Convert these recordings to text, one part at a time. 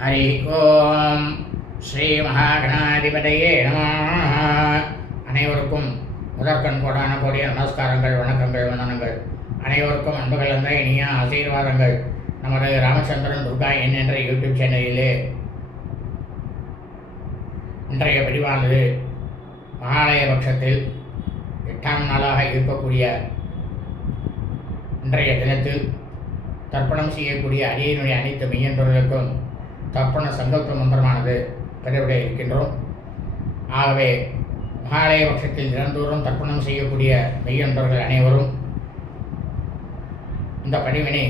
हरि ஓம் ஸ்ரீ மகாகணாதிபதியே நமः. அனைவருக்கும் முதற்கண் கோடான கோடிய நமஸ்காரங்கள் வணக்கங்கள் வந்தனங்கள். அனைவருக்கும் அன்பு கலந்த இனிய ஆசீர்வாதங்கள். நமது ராமச்சந்திரன் துர்கா என் என்ற யூடியூப் சேனலிலே இன்றைய பிரிவானது மகாலய பட்சத்தில் எட்டாம் நாளாக இருக்கக்கூடிய இன்றைய தினத்தில் தர்ப்பணம் செய்யக்கூடிய அடியினுடைய அனைத்து மெய்யன்றவர்களுக்கும் தப்பன சங்கல்ப மந்திரமானது பெறவிட இருக்கின்றோம். ஆகவே மகாலய பட்சத்தில் தினந்தோறும் தர்ப்பணம் செய்யக்கூடிய மெய்யன்பர்கள் அனைவரும் இந்த பதிவினை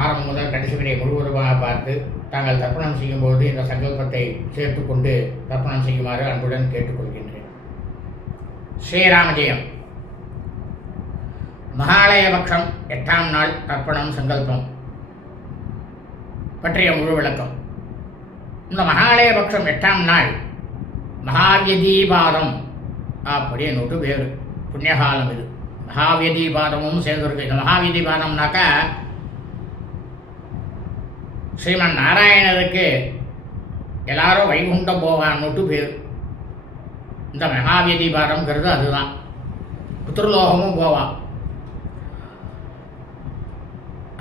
ஆரம்பம் முதல் கடைசி வினை முழுவதுமாக பார்த்து தாங்கள் தர்ப்பணம் செய்யும்போது இந்த சங்கல்பத்தை சேர்த்துக்கொண்டு தர்ப்பணம் செய்யுமாறு அன்புடன் கேட்டுக்கொள்கின்றேன். ஸ்ரீராமஜெயம். மகாலயபக்ஷம் எட்டாம் நாள் தர்ப்பணம் சங்கல்பம். பற்றிய முழு விளக்கம். இந்த மகாலயபக்ஷம் எட்டாம் நாள் மகாவியதீபாதம். அப்படியே நோட்டு பேர் புண்ணியகாலம் இது. மகாவியதீபாதமும் சேர்ந்துருக்கு. இந்த மகாவியதீபாதம்னாக்கா ஸ்ரீமன் நாராயணருக்கு எல்லாரும் வைகுண்டம் போவான்னுட்டு பேர். இந்த மகாவியதீபாதம்ங்கிறது அதுதான். புத்திரலோகமும் போவான்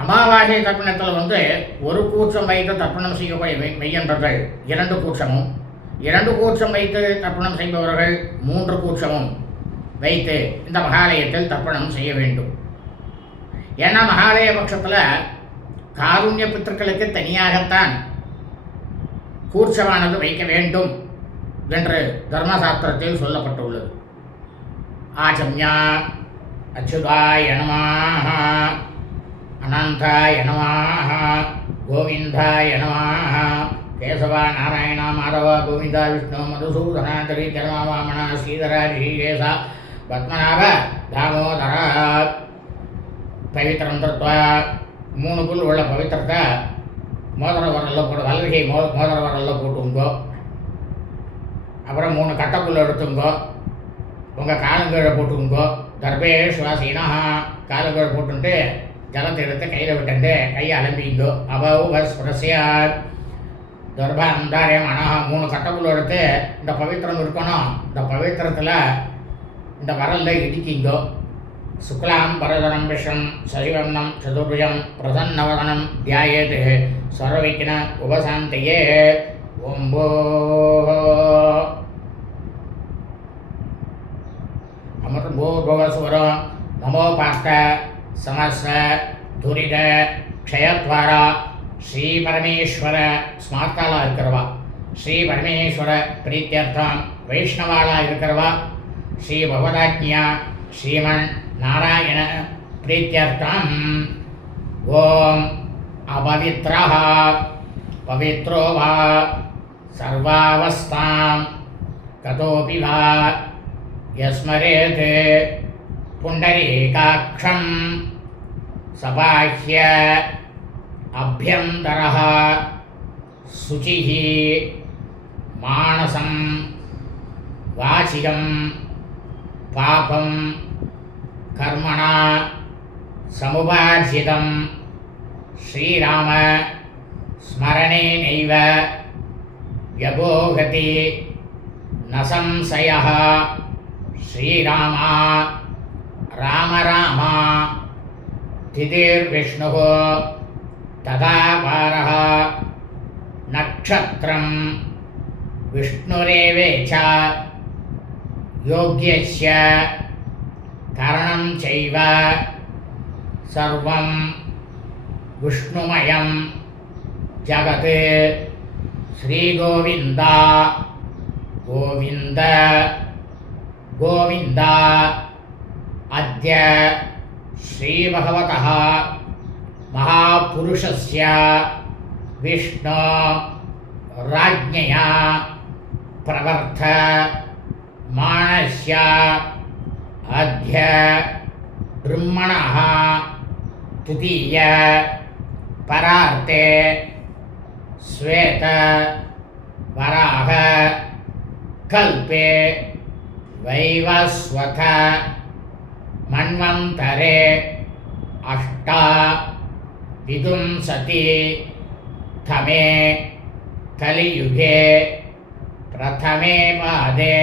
அமாவாசை தர்ப்பணத்தில் வந்து ஒரு கூச்சம் வைத்து தர்ப்பணம் செய்யக்கூடிய மெய் மெய்யன்றர்கள் இரண்டு கூச்சமும். இரண்டு கூச்சம் வைத்து தர்ப்பணம் செய்பவர்கள் மூன்று கூச்சமும் வைத்து இந்த மகாலயத்தில் தர்ப்பணம் செய்ய வேண்டும். ஏன்னா மகாலய பட்சத்தில் காருண்ய பித்தர்களுக்கு தனியாகத்தான் கூச்சமானது வைக்க வேண்டும் என்று தர்மசாஸ்திரத்தில் சொல்லப்பட்டுள்ளது. ஆச்சம்யா அச்சுதாய நமாக அனந்தாய நமாக கோவிந்தாய நமாக கேசவா நாராயண மாதவ கோவிந்தா விஷ்ணு மதுசூதனா திரிகரமா வாமன ஸ்ரீதரா ரிஷிகேசா பத்மநாப தாமோதர பவித்திரம் தத்வா மூணு புல் உள்ள பவித்திரத்தை மோதிர வரலில் போட்டு வல்லகை மோ மோதிர வரலில் போட்டுங்கோ. அப்புறம் மூணு கட்டப்புல் எடுத்துங்கோ. உங்கள் காலங்கீழே போட்டுங்கோ. தர்பேஸ்வாசீனா காலங்கீழே போட்டுன்ட்டு ஜலத்தை எடுத்து கையில் விட்டுட்டு கையை அலம்பிங்கோ அபவு பஸ் பிரசியார். தர்பாந்தாரியம் அனஹா மூணு கட்டப்புல் எடுத்து இந்த பவித்திரம் இருக்கணும். இந்த பவித்திரத்தில் இந்த வரலில் இடிக்கிங்கோ. சுக்லாம் பரதரம் விஷம் சசிவர்ணம் சதுர்புஜம் பிரசன்னவதனம் தியாயேது. சர்வவிக்ன உபசாந்தையே. ஓம்போ அமிர்தபூர்வஸ்வரம் நமோ பார்த்த சமஸ்த துரித க்ஷயத்வாரா ஸ்ரீ பரமேஸ்வர ஸ்மார்த்தாலாக இருக்கிறவா? ஸ்ரீ பரமேஸ்வர பிரீத்தியர்த்தம் வைஷ்ணவாலாக இருக்கிறவா? ஸ்ரீ பகவதாஜ்யா ஸ்ரீமன் நாராயண பிரீத்தியர்த்தம் ஓம் அபவித்ரா பவித்ரோ வா சர்வாவஸ்தாம் கதோபி வா யஸ்மரேத் पुण्डरीकाक्षं सबाह्य अभ्यन्तरः शुचिः मानसं वाचिकं पापं कर्मणा समुपार्जितं श्रीराम स्मरणेनैव व्यबोहति न संशयः श्रीरामा राम राम। तिथिर्विष्णुः तदा पारः नक्षत्रं विष्णुरेवे च। योग्यस्य। करणं चैव। सर्वं विष्णुमयं। जगत् श्रीगोविन्द। गोविन्द। गोविन्द अद्य श्रीभगवतः महापुरुषस्य विष्णो राज्ञया प्रवर्थ माणस्य अद्य ब्रह्मणः तृतीय परार्ते श्वेत वराह कल्पे वैवस्वथ मन्वन्तरे अष्टा विदुंसति थमे कलियुगे प्रथमे पादे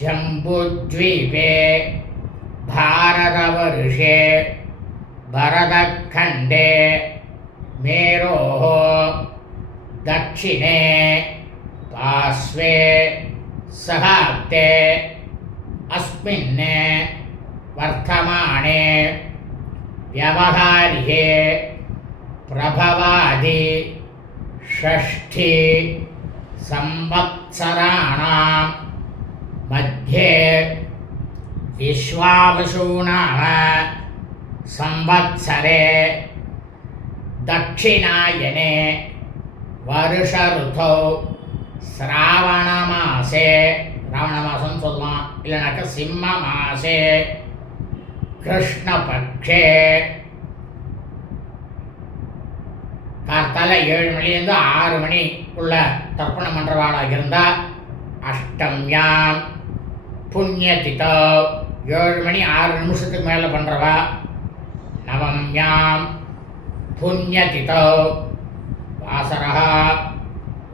जम्बुद्वीपे भारतवर्षे भरतखण्डे मेरोः दक्षिणे पार्श्वे सहाब्दे अस्मिन् वर्तमाने व्यवहार्ये प्रभवादि षष्ठी संवत्सराणां मध्ये विश्वावसूनाम संवत्सरे दक्षिणायने வருஷருத்தோ சிராவண மாசே ராவண மாசம்னு சொல்லலாம் இல்லைனாக்கா சிம்ம மாசே கிருஷ்ணபக்ஷே. கார்த்தால ஏழு மணிலேருந்து ஆறு மணி உள்ள தர்ப்பண மன்றவாளாக இருந்தால் அஷ்டம்யாம் புண்ணியதிதோ ஏழு மணி ஆறு நிமிஷத்துக்கு மேலே பண்ணுறவா நவம்யாம் புண்ணியதிதோ வாசரா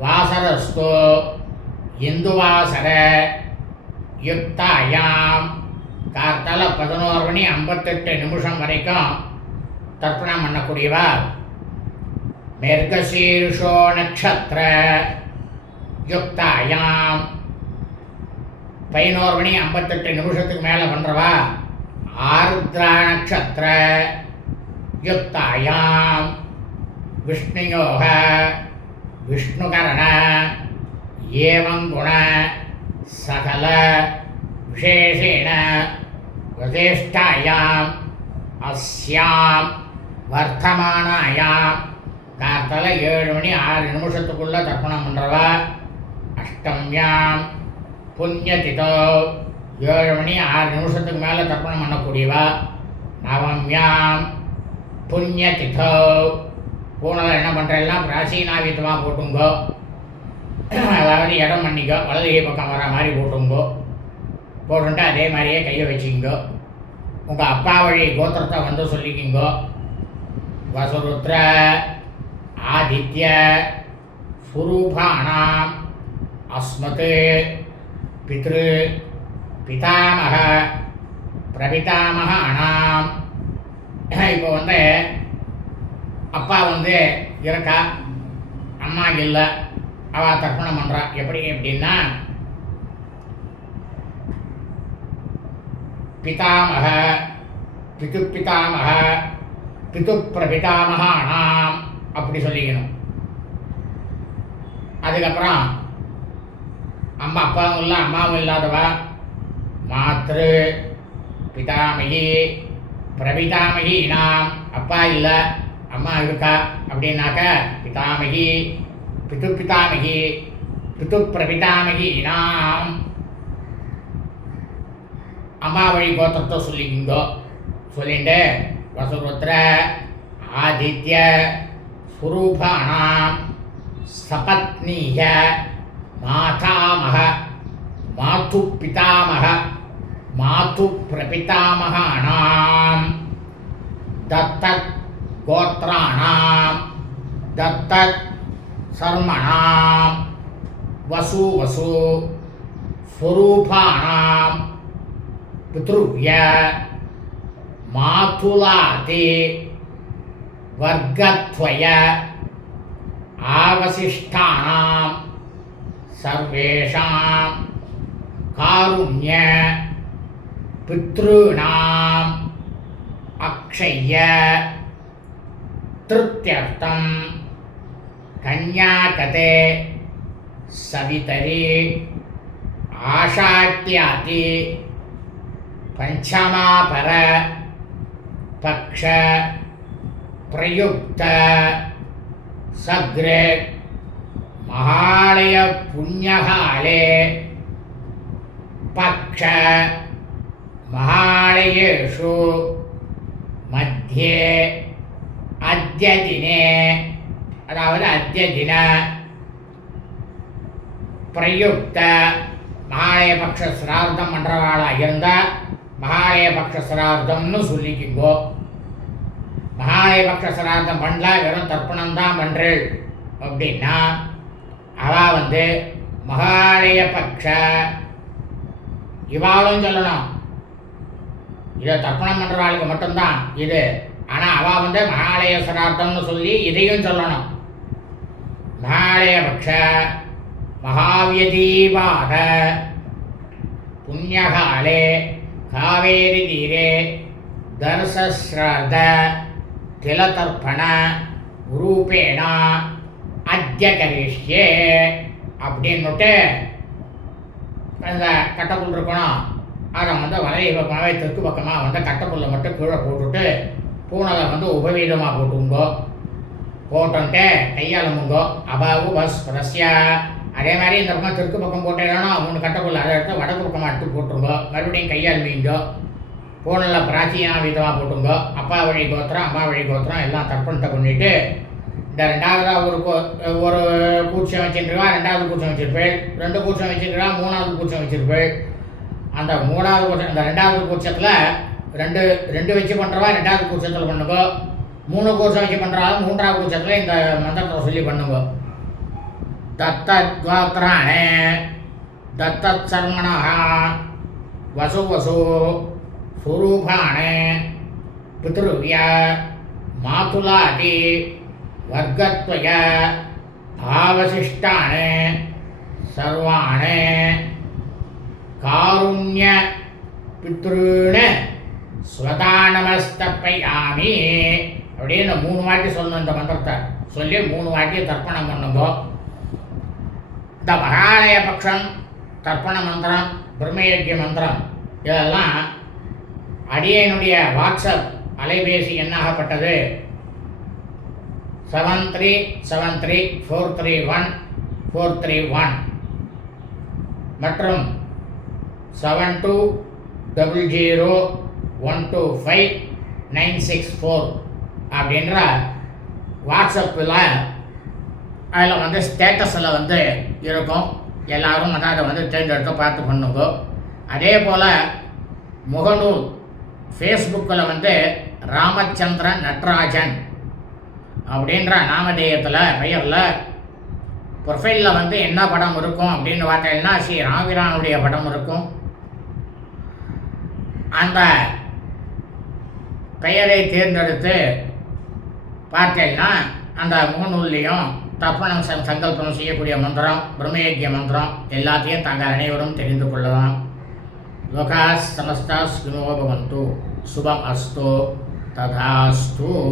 வாசரஸ்தோ. இந்துவாசர. யுக்தாயாம் கார்த்தால பதினோரு மணி ஐம்பத்தெட்டு நிமிஷம் வரைக்கும் தர்ப்பணம் பண்ணக்கூடியவா மேற்கசீர்ஷோ நட்சத்திர யுக்தாயாம். பதினோரு மணி ஐம்பத்தெட்டு நிமிஷத்துக்கு மேலே பண்ணுறவா ஆருத்ரா நட்சத்திர யுக்தாயாம். விஷ்ணுயோக விஷ்ணுகரண ஏவங்குண சகல விசேஷேன பிரதிஷ்டாயாம் அஸ்யாம் வர்த்தமானாயாம் காத்தால ஏழு மணி ஆறு நிமிஷத்துக்குள்ளே தர்ப்பணம் பண்ணுறவா அஷ்டம்யாம் புண்ணியதிதோ ஏழு மணி ஆறு நிமிஷத்துக்கு மேலே தர்ப்பணம் பண்ணக்கூடியவா நவம்யாம் புண்ணியதிதோ பூனலை என்ன பண்ணுறெல்லாம் பிராசீனாவித்தமாக போட்டுங்கோ அதாவது இடம் பண்ணிக்கோ வலதுகை பக்கம் வர மாதிரி போட்டுங்கோ போட்டுட்டு அதே மாதிரியே கையை வச்சுக்கிங்கோ. உங்கள் அப்பா வழி கோத்திரத்தை வந்து சொல்லிக்கிங்கோ. வசுருத்ர ஆதித்ய சுரூபானாம் அஸ்மத் பித்ரு பிதாமக பிரபிதாமகானாம் இப்போ வந்து அப்பா வந்து இருக்கா? அம்மா இல்லை. அவள் தர்ப்பணம் பண்ணுறா எப்படி அப்படின்னா பிதாமக பிது பிதாமக பிது பிரபிதாமகானாம் அப்படி சொல்லிக்கணும். அதுக்கப்புறம் அம்மா அப்பாவும் இல்லை அம்மாவும் இல்லாதவா மாத்ரு பிதாமகி பிரபிதாமகி நாம் அப்பா இல்லை அம்மா இருக்கா அப்படின்னாக்க பிதாமகி பிது பிதாமகி பிது பிரபிதாமகி நாம் அம்மாவழி கோத்திரத்தை சொல்லிக்கிங்கோ. சொல்லிட்டு வசுருத்ர ஆதித்ய சுரூபானாம் சபத்னிய மாதாமக மாத்து பிதாமக மாத்து பிரபிதாமகானாம் தத்தத் கோத்திராணாம் தத்தத் சர்மணாம் வசு வசு ஸ்வரூபானாம் பித்ருவ்ய மாத்துலாதி வர்க்கத்வய ஆவசிஷ்டானாம் சர்வேஷாம் காருண்ய பித்ருணாம் அக்ஷய திருப்தியர்த்தம் கன்யாகதே சவிதரி ஆஷாட்யாதி பஞ்சமாபர பக்ஷ பிரயுக்த சக்ரே மகாலய புண்ணியகாலே பக்ஷ மகாலயேஷு மத்தியே அத்தியதினே அதாவது அத்தியதின பிரயுக்த மகாலய பக்ஷ சிரார்த்தம் பண்ணுறவளாக இருந்தால் மகாலயபக்ஷ சிரார்த்தம்னு சொல்லிக்குங்கோ. மகாலயபக்ஷ சிரார்த்தம் பண்ணலாம் வெறும் தர்ப்பணம் தான் பண்ணுறேள் அப்படின்னா அவள் வந்து மகாலயபக்ஷ. இவாளும் சொல்லணும். இதை தர்ப்பணம் பண்ணுறவாளுக்கு மட்டும்தான் இது. ஆனால் அவள் வந்து மகாலய சிரார்த்தம்னு சொல்லி இதையும் சொல்லணும். மகாலயபக்ஷ மகாவியதீபாத புண்ணியகாலே காவேரி தீரே தர்சஸ்ராத திலதர்ப்பண ரூபேண அத்திய கரிஷ்யே அப்படின்னுட்டு அந்த கட்டப்புல் இருக்கணும். அதை வந்து வலைய பக்கமாகவே தெற்கு பக்கமாக வந்து கட்டப்புல்லை மட்டும் கீழே போட்டுட்டு பூனலை வந்து உபவீதமாக போட்டுங்கோ. போட்டுன்ட்டு கையாளுங்கோ. அபாவு பஸ் ரஷ்யா அதே மாதிரி இந்த பக்கம் தெற்கு பக்கம் போட்டேன்னா மூணு கட்டக்குள்ள அதை எடுத்து வடக்கு பக்கமாக எடுத்து போட்டுருங்கோ. மறுபடியும் கையால் மீங்கோ பூனலில் பிராச்சீன விதமாக போட்டுங்கோ. அப்பா வழி கோத்திரம் அம்மா வழி கோத்திரம் எல்லாம் தர்ப்பணத்தை பண்ணிட்டு இந்த ரெண்டாவதாக ஒரு கோ ஒரு கூச்சம் வச்சுருக்கா ரெண்டாவது கூச்சம் வச்சுருப்பேள். ரெண்டு கூச்சம் வச்சுருக்கா மூணாவது கூச்சம் வச்சுருப்பேள். அந்த மூணாவது கூச்சம் இந்த ரெண்டாவது கூச்சத்தில் ரெண்டு ரெண்டு வச்சு பண்ணுறவா ரெண்டாவது கூச்சத்தில் பண்ணுங்க. மூணு கூச்சம் வச்சு பண்ணுறாலும் மூன்றாவது கூச்சத்தில் இந்த மந்திரத்தை சொல்லி பண்ணுங்க. தத்தத்வாத்ராணே தத்தத் சர்மணா வசு வசு சுரூபாணே பித்ருவிய மாதுலாதி वर्गत्वय आवशिष्टान् सर्वान् कारुण्य பித்ருன்னு ஸ்வதானமஸ்தப்பையாமி அப்படின்னு மூணு வாட்டி சொல்லணும் இந்த மந்திரத்தை சொல்லி மூணு வாட்டி தர்ப்பணம் பண்ணுங்க இந்த மகாலய பட்சம் தர்ப்பண மந்திரம் பிரம்மயக்கிய மந்திரம். இதெல்லாம் அடியனுடைய வாட்ஸ்அப் அலைபேசி எண்ணாகப்பட்டது. Seven three seven three four three one four three one மற்றும் seven two double zero one two five nine six four அப்படின்ற வாட்ஸ்அப்பில் அதில் வந்து ஸ்டேட்டஸில் வந்து இருக்கும். எல்லோரும் வந்து அதை வந்து தேர்ந்தெடுத்து பார்த்து பண்ணுங்க. அதே போல் முகநூல் ஃபேஸ்புக்கில் வந்து ராமச்சந்திரன் நட்ராஜன் அப்படின்ற நாமதேயத்தில் பெயரில் ப்ரொஃபைலில் வந்து என்ன படம் இருக்கும் அப்படின்னு பார்த்தீங்கன்னா ஸ்ரீ ராமிரானுடைய படம் இருக்கும். அந்த பெயரை தேர்ந்தெடுத்து பார்த்தீங்கன்னா அந்த முகநூல்லையும் தப்பனம் ச- சங்கல்பம் செய்யக்கூடிய மந்திரம் பிரம்மயஜ்ய மந்திரம் எல்லாத்தையும் தாங்கள் அனைவரும் தெரிந்து கொள்ளலாம். லோகா சமஸ்தா சுனோ பவந்து. சுபம் அஸ்தோ. ததாஸ்து.